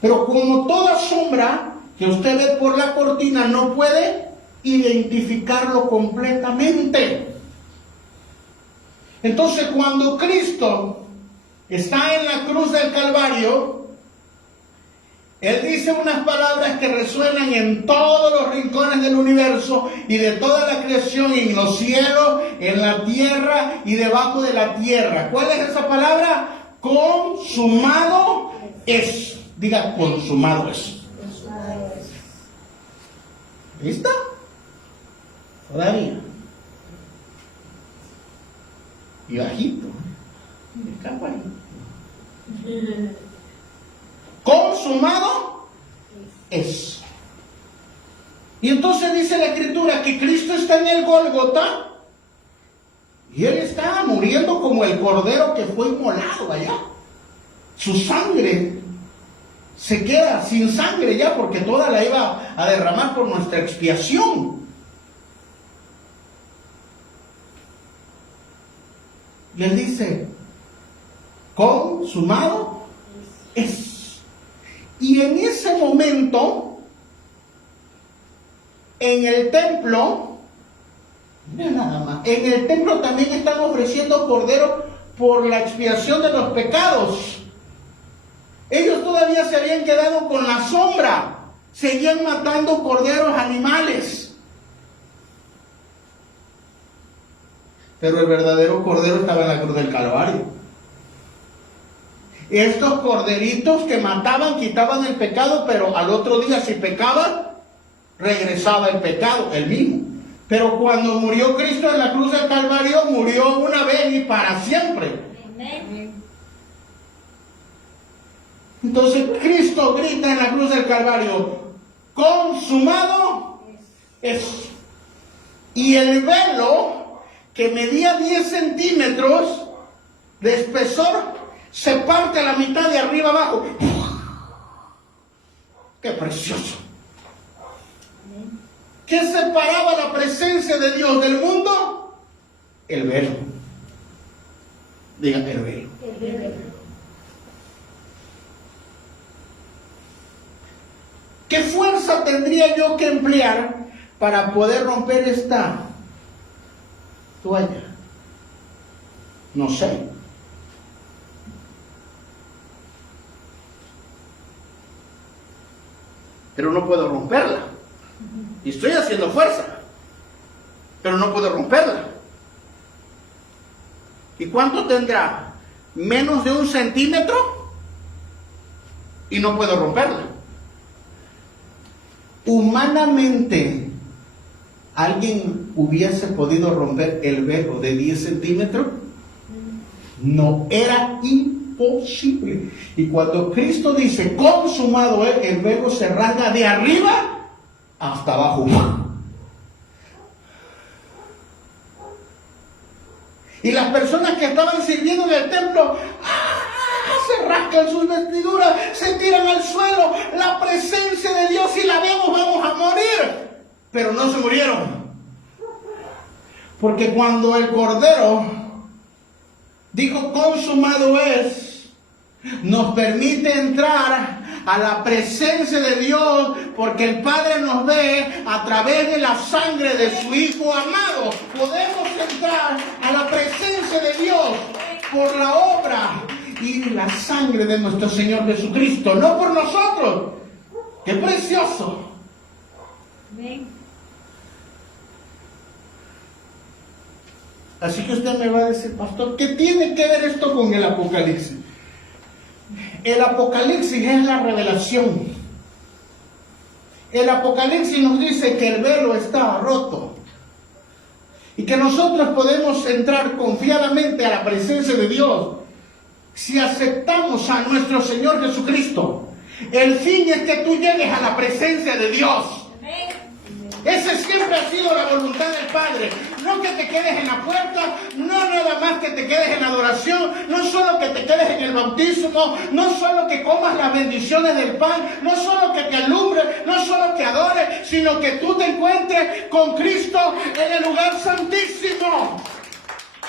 Pero como toda sombra que usted ve por la cortina no puede identificarlo completamente. Entonces cuando Cristo está en la cruz del Calvario, Él dice unas palabras que resuenan en todos los rincones del universo y de toda la creación, en los cielos, en la tierra y debajo de la tierra. ¿Cuál es esa palabra? Consumado es. Diga, consumado es. ¿Lista? Todavía. Y bajito. Me escapa ahí. Consumado es. Y entonces dice la Escritura que Cristo está en el Gólgota y Él está muriendo como el cordero que fue inmolado allá. Su sangre se queda sin sangre ya, porque toda la iba a derramar por nuestra expiación. Y Él dice, consumado es. Y en ese momento, en el templo, mira nada más, en el templo también están ofreciendo corderos por la expiación de los pecados. Ellos todavía se habían quedado con la sombra, seguían matando corderos animales. Pero el verdadero cordero estaba en la cruz del Calvario. Estos corderitos que mataban, quitaban el pecado, pero al otro día si pecaban, regresaba el pecado, el mismo. Pero cuando murió Cristo en la cruz del Calvario, murió una vez y para siempre. Amén. Entonces Cristo grita en la cruz del Calvario, consumado es. Y el velo, que medía 10 centímetros de espesor, se parte a la mitad de arriba abajo. ¡Qué precioso! ¿Qué separaba la presencia de Dios del mundo? El velo. Digan el velo. ¿Qué fuerza tendría yo que emplear para poder romper esta toalla? No sé. Pero no puedo romperla. Y estoy haciendo fuerza, pero no puedo romperla. ¿Y cuánto tendrá? Menos de 1 centímetro y no puedo romperla. Humanamente, ¿alguien hubiese podido romper el velo de 10 centímetros? No, era imposible. Y cuando Cristo dice consumado es, el velo se rasga de arriba hasta abajo. Y las personas que estaban sirviendo en el templo se rascan sus vestiduras, se tiran al suelo. La presencia de Dios, si la vemos, vamos a morir. Pero no se murieron. Porque cuando el Cordero dijo consumado es, nos permite entrar a la presencia de Dios, porque el Padre nos ve a través de la sangre de su Hijo amado. Podemos entrar a la presencia de Dios por la obra y la sangre de nuestro Señor Jesucristo, no por nosotros. ¡Qué precioso! Amén. Así que usted me va a decir, pastor, ¿qué tiene que ver esto con el Apocalipsis? El Apocalipsis es la revelación. El Apocalipsis nos dice que el velo está roto y que nosotros podemos entrar confiadamente a la presencia de Dios si aceptamos a nuestro Señor Jesucristo. El fin es que tú llegues a la presencia de Dios. Esa siempre ha sido la voluntad del Padre. No que te quedes en la puerta, no nada más que te quedes en la adoración, no solo que te quedes en el bautismo, no solo que comas las bendiciones del pan, no solo que te alumbres, no solo que adores, sino que tú te encuentres con Cristo en el lugar santísimo.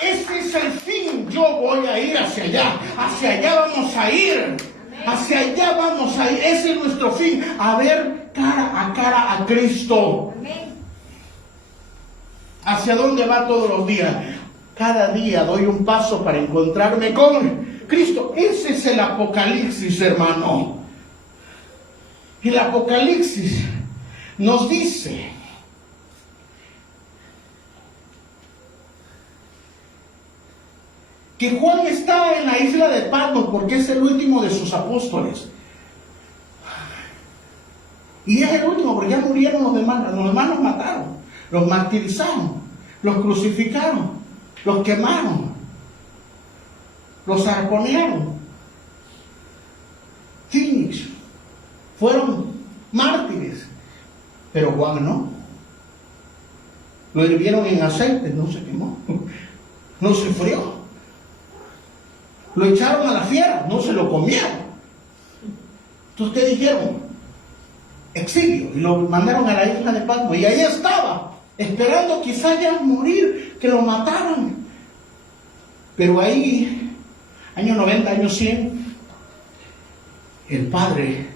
Ese es el fin. Yo voy a ir hacia allá vamos a ir. Hacia allá vamos a ir. Ese es nuestro fin. A ver cara a Cristo. ¿Hacia dónde va todos los días? Cada día doy un paso para encontrarme con Cristo. Ese es el Apocalipsis, hermano. El Apocalipsis nos dice que Juan está en la isla de Patmos porque es el último de sus apóstoles. Y es el último porque ya murieron los demás. Los demás los mataron, los martirizaron, los crucificaron, los quemaron, los arponearon. Finish. Fueron mártires. Pero Juan no. Lo hirvieron en aceite, no se quemó, no se frió. Lo echaron a la fiera, no se lo comieron. Entonces, ¿qué dijeron? Exilio. Y lo mandaron a la isla de Patmos. Y ahí estaba, esperando quizás ya morir, que lo mataran. Pero ahí, año 90, año 100, el Padre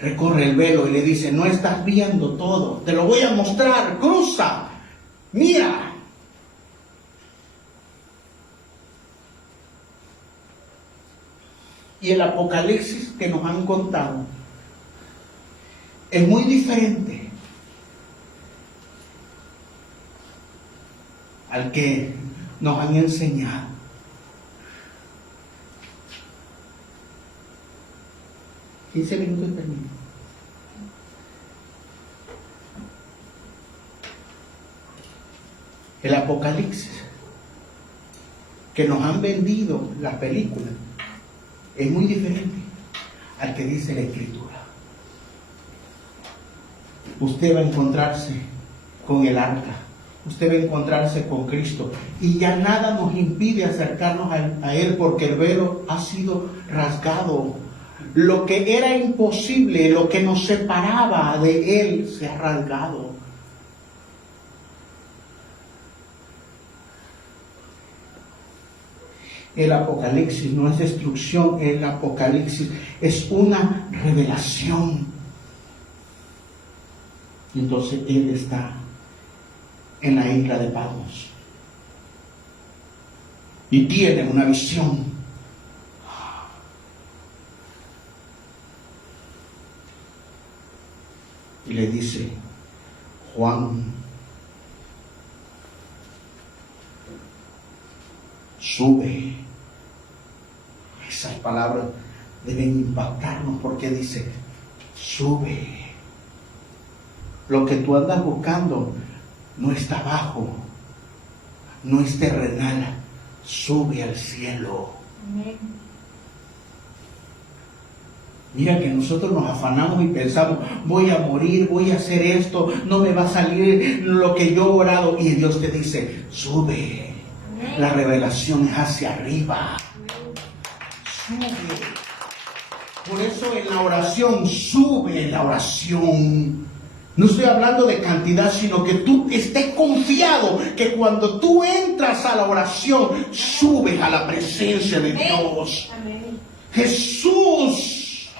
recorre el velo y le dice, no estás viendo todo, te lo voy a mostrar, cruza, mira. Y el Apocalipsis que nos han contado es muy diferente al que nos han enseñado. ¿15 minutos y termino? El Apocalipsis que nos han vendido las películas es muy diferente al que dice la Escritura. Usted va a encontrarse con el arca, usted va a encontrarse con Cristo, y ya nada nos impide acercarnos a Él porque el velo ha sido rasgado. Lo que era imposible, lo que nos separaba de Él, se ha rasgado. El Apocalipsis no es destrucción, el Apocalipsis es una revelación. Entonces Él está en la isla de Patmos y tiene una visión. Y le dice: Juan, sube. Esas palabras deben impactarnos porque dice: sube. Lo que tú andas buscando no está abajo, no es terrenal, sube al cielo. Amén. Mira que nosotros nos afanamos y pensamos: voy a morir, voy a hacer esto, no me va a salir lo que yo he orado. Y Dios te dice: sube. Amén. La revelación es hacia arriba. Sube. Por eso en la oración, sube en la oración. No estoy hablando de cantidad, sino que tú estés confiado que cuando tú entras a la oración, subes a la presencia de Dios. Amén. Jesús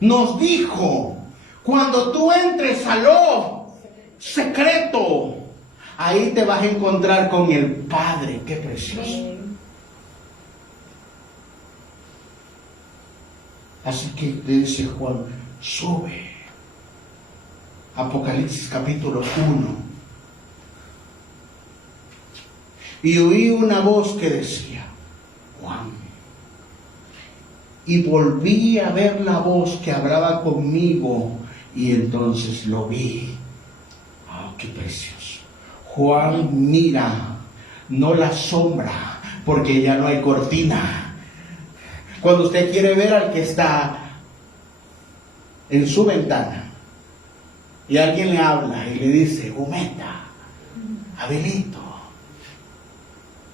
nos dijo: cuando tú entres a lo secreto, ahí te vas a encontrar con el Padre. Qué precioso. Amén. Así que te dice Juan: sube. Apocalipsis capítulo 1. Y oí una voz que decía: Juan. Y volví a ver la voz que hablaba conmigo, y entonces lo vi. ¡Oh, qué precioso! Juan mira, no la sombra, porque ya no hay cortina. Cuando usted quiere ver al que está en su ventana, y alguien le habla y le dice: Gumeta, Abelito,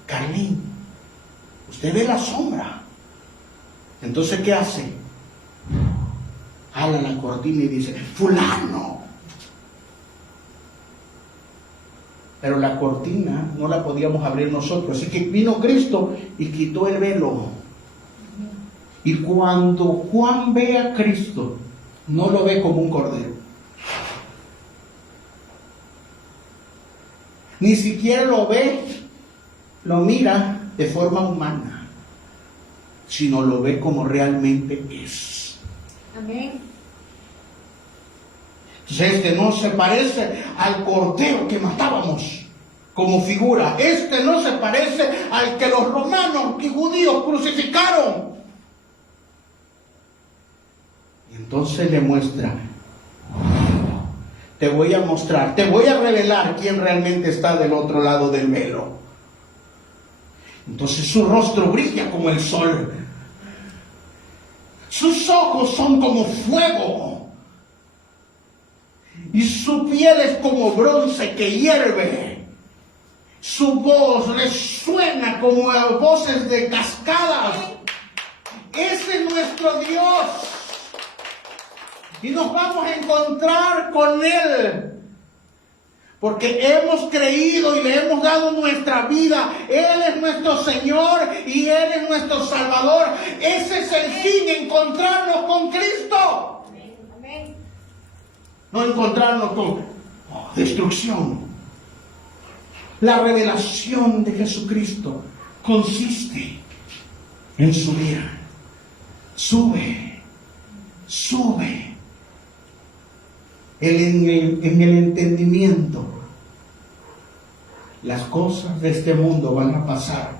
Carlín, usted ve la sombra. Entonces, ¿qué hace? Jala la cortina y dice: fulano. Pero la cortina no la podíamos abrir nosotros. Así que vino Cristo y quitó el velo. Y cuando Juan ve a Cristo, no lo ve como un cordero. Ni siquiera lo ve, lo mira de forma humana, sino lo ve como realmente es. Amén. Entonces este no se parece al cordero que matábamos como figura. Este no se parece al que los romanos y judíos crucificaron. Y entonces le muestra: te voy a mostrar, te voy a revelar quién realmente está del otro lado del velo. Entonces su rostro brilla como el sol. Sus ojos son como fuego. Y su piel es como bronce que hierve. Su voz resuena como a voces de cascadas. Ese es nuestro Dios. Y nos vamos a encontrar con Él. Porque hemos creído y le hemos dado nuestra vida. Él es nuestro Señor y Él es nuestro Salvador. Ese es el fin, encontrarnos con Cristo. Amén. No encontrarnos con destrucción. La revelación de Jesucristo consiste en subir. Sube, sube. En el entendimiento, las cosas de este mundo van a pasar,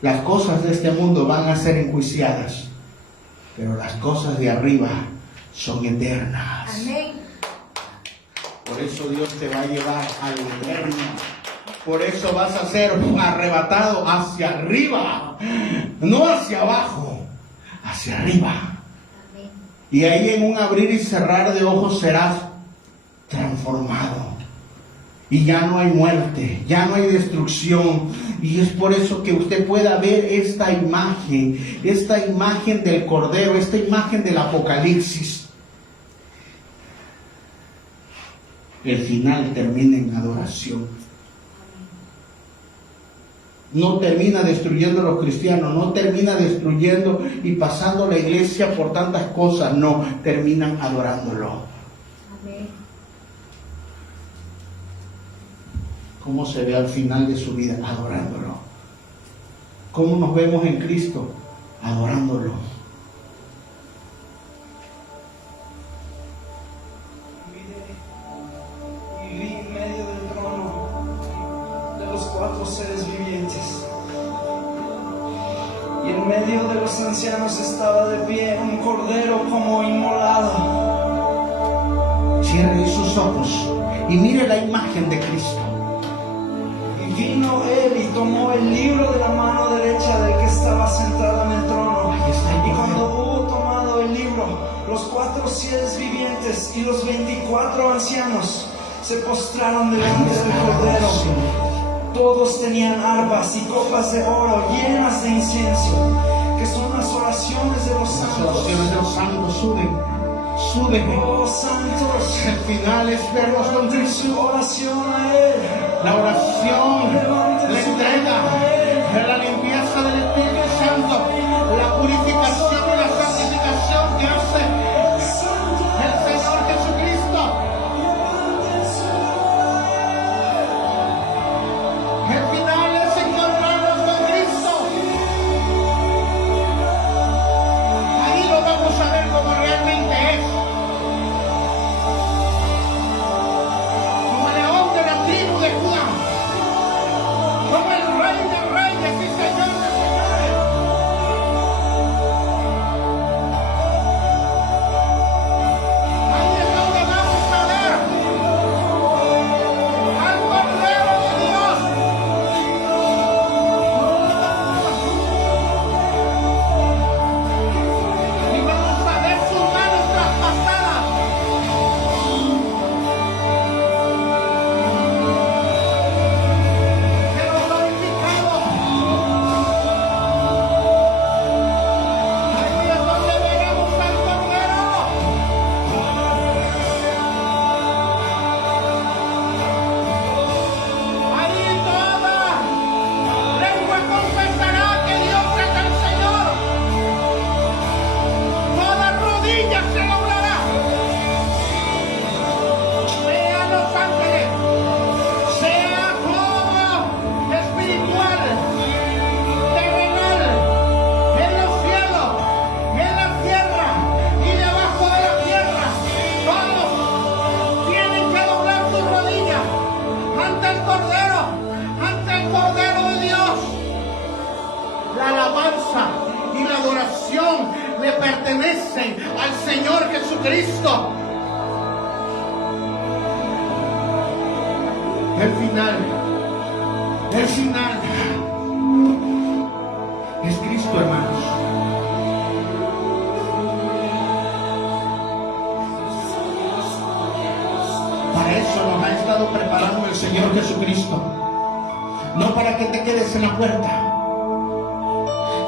las cosas de este mundo van a ser enjuiciadas, pero las cosas de arriba son eternas. Amén. Por eso Dios te va a llevar al eterno. Por eso vas a ser arrebatado hacia arriba, no hacia abajo, hacia arriba. Amén. Y ahí en un abrir y cerrar de ojos serás transformado. Y ya no hay muerte, ya no hay destrucción, Y es por eso que usted pueda ver esta imagen del Cordero, esta imagen del Apocalipsis. El final termina en adoración. No termina destruyendo a los cristianos, no termina destruyendo y pasando la iglesia por tantas cosas, no, terminan adorándolo. Amén. ¿Cómo se ve al final de su vida? Adorándolo. ¿Cómo nos vemos en Cristo? Adorándolo. Y vi en medio del trono de los 4 seres vivientes, y en medio de los ancianos estaba de pie un cordero como inmolado. Cierre sus ojos y mire la imagen de Cristo. Y vino él y tomó el libro de la mano derecha del que estaba sentado en el trono. Ahí está el Y Cordero. cuando hubo tomado el libro, los 4 seres vivientes y los 24 ancianos se postraron Ahí delante está del la cordero. adoración. Todos tenían arpas y copas de oro llenas de incienso, que son las oraciones de los Las santos. oraciones de los santos suben. Oh santos, El final es verlos con levanten Cristo. su oración a Él. La oración, la entrega, la limpieza del Espíritu Santo, la purificación y la santificación que hace el Señor Jesucristo. El final es encontrarnos con Cristo. Ahí lo vamos a ver como realmente es. Como el león de la tribu de Judá. Como el rey de reyes y señor de señores. Ahí es donde vamos a ver al Cordero de Dios. Y vamos a ver sus manos traspasadas. Pero glorificado. Ahí es donde veremos al Cordero. Ahí toda lengua confesará que Dios es el Señor. Toda rodilla se doblará. Sean los ángeles, sea todo espiritual, terrenal, en los cielos, en la tierra y debajo de la tierra. Todos tienen que doblar sus rodillas ante el Cordero de Dios. La alabanza y la adoración le pertenecen al Señor Jesucristo. El final es Cristo, hermanos. Para eso nos ha estado preparando el Señor Jesucristo. No para que te quedes en la puerta,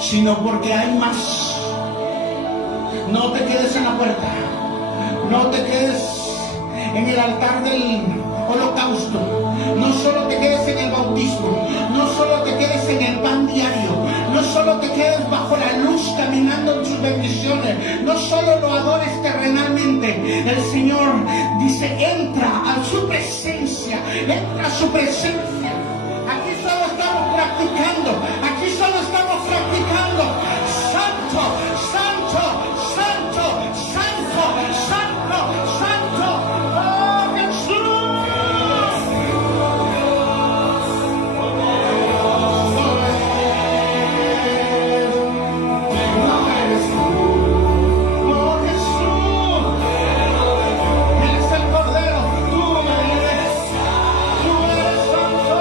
sino porque hay más. No te quedes en la puerta, no te quedes en el altar del holocausto, no solo te quedes en el bautismo, no solo te quedes en el pan diario, no solo te quedes bajo la luz caminando en sus bendiciones, no solo lo adores terrenalmente. El Señor dice: entra a su presencia, entra a su presencia. Aquí solo estamos practicando, aquí solo estamos practicando. Santo, santo, santo, santo, santo, santo. Oh Jesús. No eres tú, no Jesús. Él es el Cordero, tú eres santo.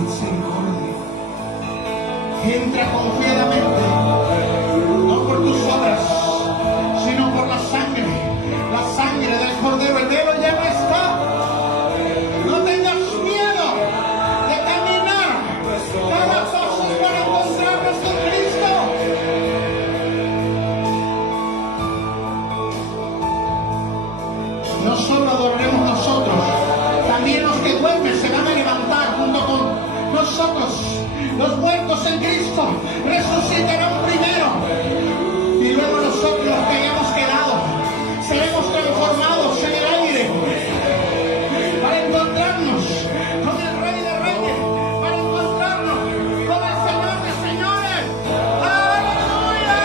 misericordia. Entra confiadamente, no por tus obras, sino por la sangre del Cordero. El velo ya no está. No tengas miedo de caminar cada paso para encontrarnos con Cristo. No solo adoraremos nosotros, también los que duermen se van a levantar junto con nosotros. Los muertos en Cristo resucitarán primero y luego nosotros, los que hayamos quedado, seremos transformados en el aire para encontrarnos con el Rey de Reyes, para encontrarnos con el Señor de Señores. ¡Aleluya!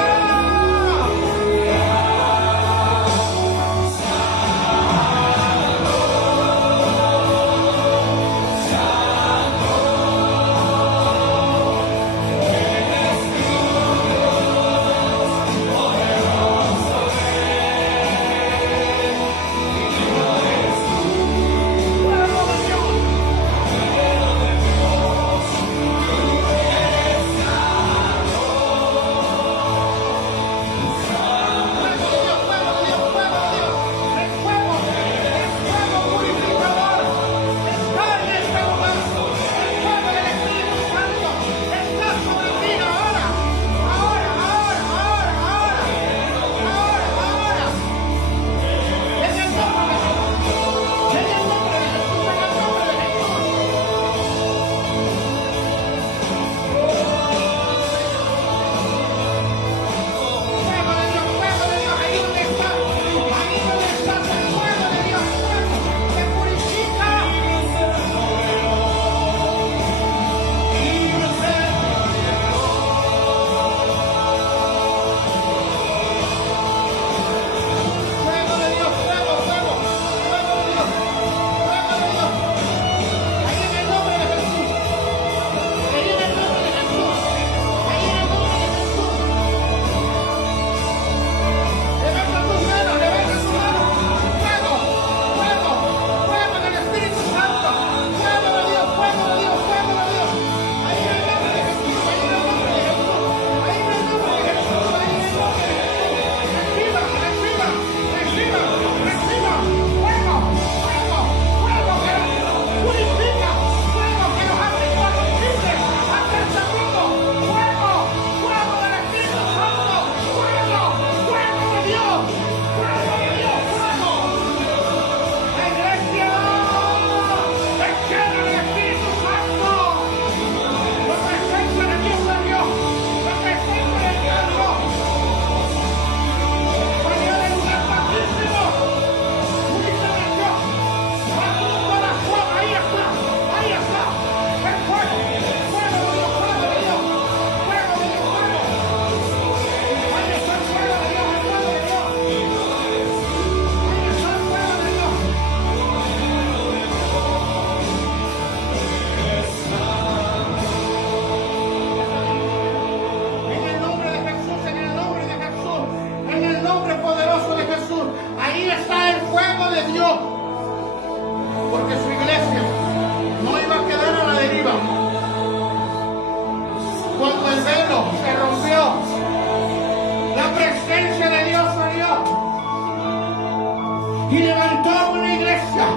y levantó una iglesia.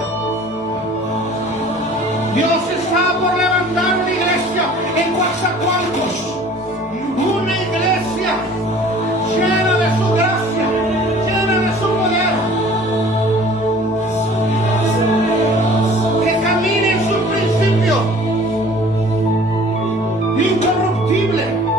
Dios está por levantar una iglesia en Coatzacoalcos, una iglesia llena de su gracia, llena de su poder, que camine en sus principios, incorruptible.